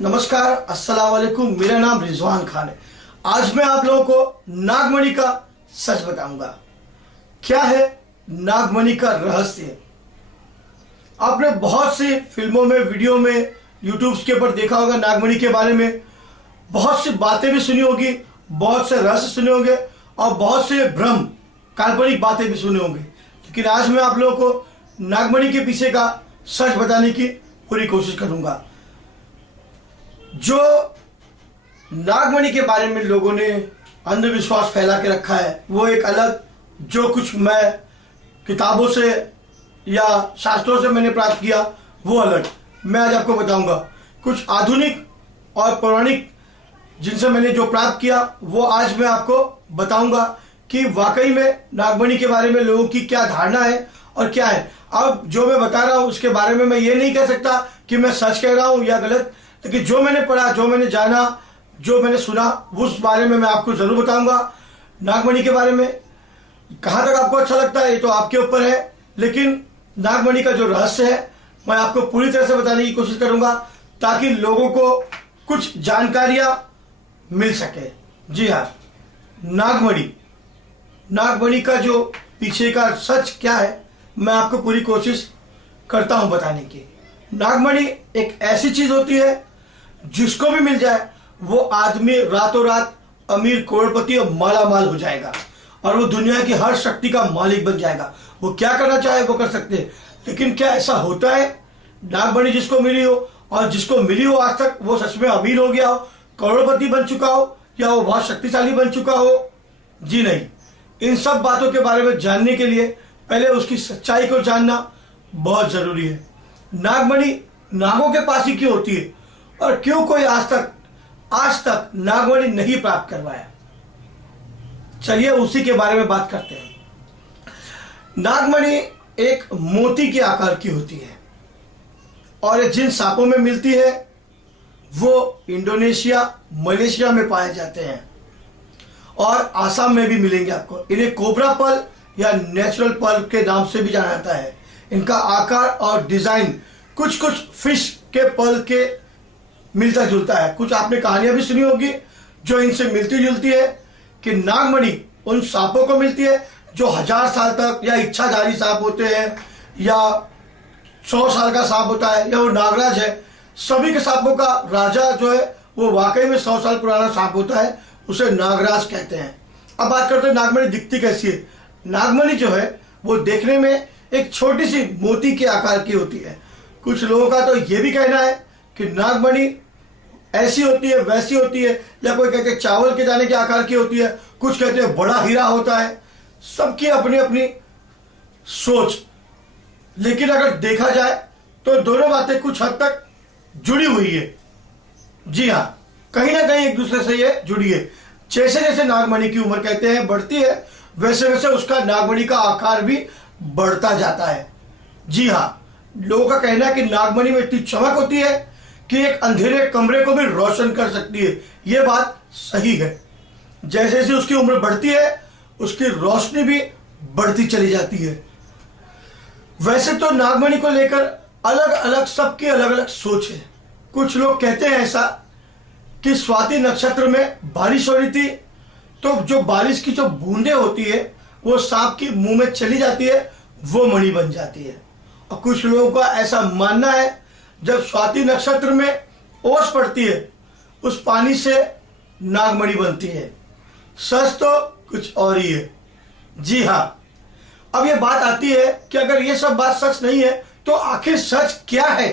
नमस्कार, अस्सलाम वालेकुम। मेरा नाम रिजवान खान है। आज मैं आप लोगों को नागमणि का सच बताऊंगा। क्या है नागमणि का रहस्य? आपने बहुत सी फिल्मों में, वीडियो में, यूट्यूब के ऊपर देखा होगा नागमणि के बारे में। बहुत सी बातें भी सुनी होगी, बहुत से रहस्य सुने होंगे और बहुत से भ्रम, काल्पनिक बातें भी सुने होंगे। लेकिन आज मैं आप लोगों को नागमणि के पीछे का सच बताने की पूरी कोशिश करूंगा। जो नागमणि के बारे में लोगों ने अंधविश्वास फैला के रखा है वो एक अलग, जो कुछ मैं किताबों से या शास्त्रों से मैंने प्राप्त किया वो अलग। मैं आज आपको बताऊंगा कुछ आधुनिक और पौराणिक जिनसे मैंने जो प्राप्त किया वो आज मैं आपको बताऊंगा कि वाकई में नागमणि के बारे में लोगों की क्या धारणा है और क्या है। अब जो मैं बता रहा हूँ उसके बारे में मैं ये नहीं कह सकता कि मैं सच कह रहा हूँ या गलत, लेकिन जो मैंने पढ़ा, जो मैंने जाना, जो मैंने सुना उस बारे में मैं आपको जरूर बताऊंगा। नागमणि के बारे में कहाँ तक आपको अच्छा लगता है ये तो आपके ऊपर है, लेकिन नागमणि का जो रहस्य है मैं आपको पूरी तरह से बताने की कोशिश करूंगा ताकि लोगों को कुछ जानकारियां मिल सके। जी हाँ, नागमणि का जो पीछे का सच क्या है मैं आपको पूरी कोशिश करता हूं बताने की। नागमणि एक ऐसी चीज होती है जिसको भी मिल जाए वो आदमी रातों रात अमीर, करोड़पति और माला माल हो जाएगा और वो दुनिया की हर शक्ति का मालिक बन जाएगा। वो क्या करना चाहे वो कर सकते हैं। लेकिन क्या ऐसा होता है नागमणि जिसको मिली हो और जिसको मिली हो आज तक वो सच में अमीर हो गया हो, करोड़पति बन चुका हो या वो बहुत शक्तिशाली बन चुका हो? जी नहीं। इन सब बातों के बारे में जानने के लिए पहले उसकी सच्चाई को जानना बहुत जरूरी है। नागमणि नागों के पास ही क्यों होती है और क्यों कोई आज तक नागमणि नहीं प्राप्त करवाया? चलिए उसी के बारे में बात करते हैं। नागमणि एक मोती के आकार की होती है और जिन सांपों में मिलती है वो इंडोनेशिया, मलेशिया में पाए जाते हैं और आसाम में भी मिलेंगे आपको। इन्हें कोबरा पर्ल या नेचुरल पर्ल के नाम से भी जाना जाता है। इनका आकार और डिजाइन कुछ फिश के पर्ल के मिलता जुलता है। कुछ आपने कहानियां भी सुनी होगी जो इनसे मिलती जुलती है कि नागमणि उन सांपों को मिलती है जो 1000 साल तक या इच्छाधारी सांप होते हैं या 100 साल का सांप होता है या वो नागराज है। सभी के सांपों का राजा जो है वो वाकई में 100 साल पुराना सांप होता है, उसे नागराज कहते हैं। अब बात करते हैं नागमणि दिखती कैसी है। नागमणि जो है वो देखने में एक छोटी सी मोती के आकार की होती है। कुछ लोगों का तो ये भी कहना है कि नागमणि ऐसी होती है, वैसी होती है, या कोई कहते हैं चावल के दाने के आकार की होती है, कुछ कहते हैं बड़ा हीरा होता है। सबकी अपनी अपनी सोच, लेकिन अगर देखा जाए तो दोनों बातें कुछ हद तक जुड़ी हुई है। जी हाँ, कहीं ना कहीं एक दूसरे से ये जुड़ी है। जैसे जैसे नागमणि की उम्र कहते हैं बढ़ती है वैसे वैसे उसका नागमणि का आकार भी बढ़ता जाता है। जी हाँ, लोगों का कहना है कि नागमणि में इतनी चमक होती है कि एक अंधेरे कमरे को भी रोशन कर सकती है। यह बात सही है। जैसे जैसे उसकी उम्र बढ़ती है उसकी रोशनी भी बढ़ती चली जाती है। वैसे तो नागमणि को लेकर अलग अलग, सबकी अलग अलग सोच है। कुछ लोग कहते हैं ऐसा कि स्वाति नक्षत्र में बारिश हो रही थी तो जो बारिश की जो बूंदें होती है वो सांप के मुंह में चली जाती है, वो मणि बन जाती है। और कुछ लोगों का ऐसा मानना है जब स्वाति नक्षत्र में ओस पड़ती है उस पानी से नागमणि बनती है। सच तो कुछ और ही है। जी हाँ, अब ये बात आती है कि अगर ये सब बात सच नहीं है तो आखिर सच क्या है?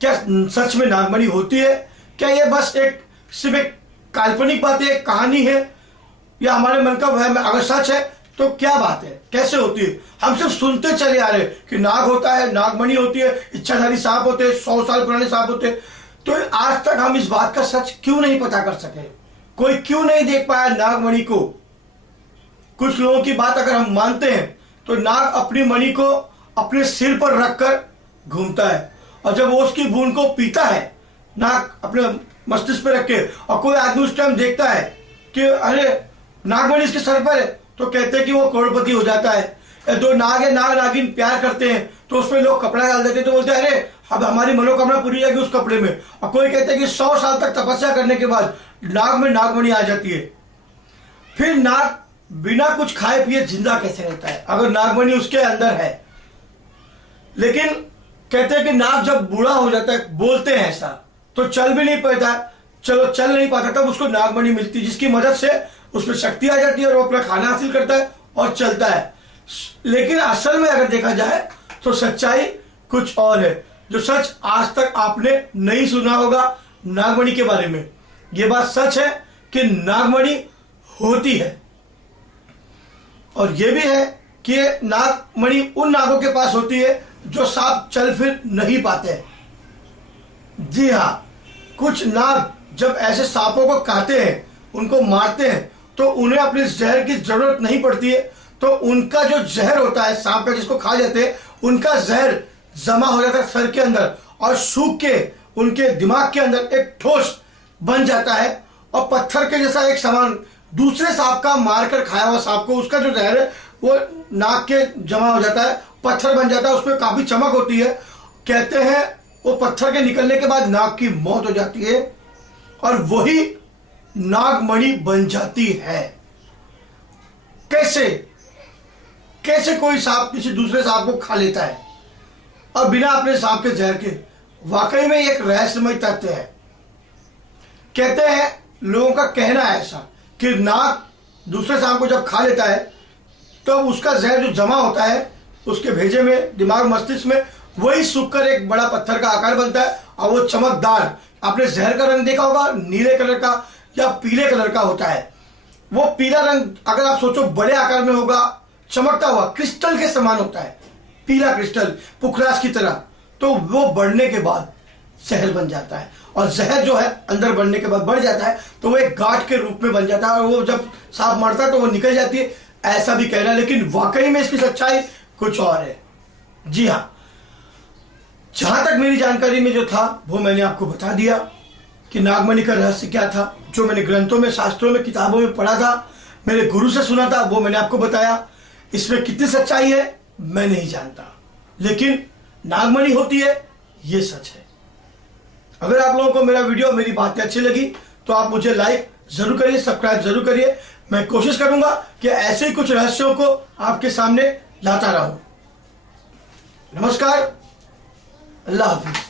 क्या सच में नागमणि होती है? क्या ये बस सिर्फ एक काल्पनिक बात है, एक कहानी है, या हमारे मन का वहम है? अगर सच है तो क्या बात है, कैसे होती है? हम सिर्फ सुनते चले आ रहे हैं कि नाग होता है, नागमणि होती है, इच्छाधारी सांप होते हैं, 100 साल पुराने सांप होते हैं। तो आज तक हम इस बात का सच क्यों नहीं पता कर सके? कोई क्यों नहीं देख पाया नागमणि को? कुछ लोगों की बात अगर हम मानते हैं तो नाग अपनी मणि को अपने सिर पर रखकर घूमता है और जब वो उसकी बूंद को पीता है, नाग अपने मस्तिष्क पे रख के, और कोई आदमी उस टाइम देखता है कि अरे नागमणि इसके सर पर है, तो कहते हैं कि वो करोड़पति हो जाता है। दो नाग है, नाग नागिन प्यार करते हैं तो उसमें लोग कपड़ा डाल देते हैं तो बोलते हैं अरे अब हमारी मनोकामना पूरी जाएगी उस कपड़े में। और कोई कहते हैं कि 100 साल तक तपस्या करने के बाद नाग में नागमणि आ जाती है। फिर नाग बिना कुछ खाए पिए जिंदा कैसे रहता है अगर नागमणि उसके अंदर है? लेकिन कहते हैं कि नाग जब बूढ़ा हो जाता है, बोलते हैं ऐसा, तो चल भी नहीं पाता, चल नहीं पाता, तब उसको नागमणि मिलती है, जिसकी मदद से उसमें शक्ति आ जाती है और वो अपना खाना हासिल करता है और चलता है। लेकिन असल में अगर देखा जाए तो सच्चाई कुछ और है, जो सच आज तक आपने नहीं सुना होगा नागमणि के बारे में। ये बात सच है कि नागमणि होती है, और ये भी है कि नागमणि उन नागों के पास होती है जो सांप चल फिर नहीं पाते। जी हाँ, कुछ नाग जब ऐसे सांपों को खाते हैं, उनको मारते हैं, तो उन्हें अपने जहर की जरूरत नहीं पड़ती है। तो उनका जो जहर होता है सांप का, जिसको खा जाते हैं, उनका जहर जमा हो जाता है सर के अंदर और सूख के उनके दिमाग के अंदर एक ठोस बन जाता है, और पत्थर के जैसा एक सामान दूसरे सांप का मारकर खाया हुआ सांप को, उसका जो जहर है वो नाक के जमा हो जाता है, पत्थर बन जाता है, उसमें काफी चमक होती है। कहते हैं वो पत्थर के निकलने के बाद नाग की मौत हो जाती है और वही नागमणि बन जाती है। कैसे कोई सांप किसी दूसरे सांप को खा लेता है और बिना अपने सांप के जहर के? वाकई में एक रहस्यमय तथ्य है। कहते हैं, लोगों का कहना है ऐसा कि नाग दूसरे सांप को जब खा लेता है तो उसका जहर जो जमा होता है उसके भेजे में, दिमाग मस्तिष्क में, वही सूखकर एक बड़ा पत्थर का आकार बनता है और वो चमकदार, आपने जहर का रंग देखा होगा, नीले कलर का या पीले कलर का होता है। वो पीला रंग अगर आप सोचो बड़े आकार में होगा, चमकता हुआ क्रिस्टल के समान होता है, पीला क्रिस्टल, पुखराज की तरह। तो वो बढ़ने के बाद जहर बन जाता है, और जहर जो है अंदर बढ़ने के बाद बढ़ जाता है तो वो एक गांठ के रूप में बन जाता है, और वो जब सांप मरता है तो वो निकल जाती है, ऐसा भी कहना है। लेकिन वाकई में इसकी सच्चाई कुछ और है। जी हाँ, जहां तक मेरी जानकारी में जो था वो मैंने आपको बता दिया कि नागमणि का रहस्य क्या था। जो मैंने ग्रंथों में, शास्त्रों में, किताबों में पढ़ा था, मेरे गुरु से सुना था, वो मैंने आपको बताया। इसमें कितनी सच्चाई है मैं नहीं जानता, लेकिन नागमणि होती है, ये सच है। अगर आप लोगों को मेरा वीडियो, मेरी बातें अच्छी लगी तो आप मुझे लाइक जरूर करिए, सब्सक्राइब जरूर करिए। मैं कोशिश करूंगा कि ऐसे ही कुछ रहस्यों को आपके सामने लाता रहूं। नमस्कार, अल्लाह हाफिज।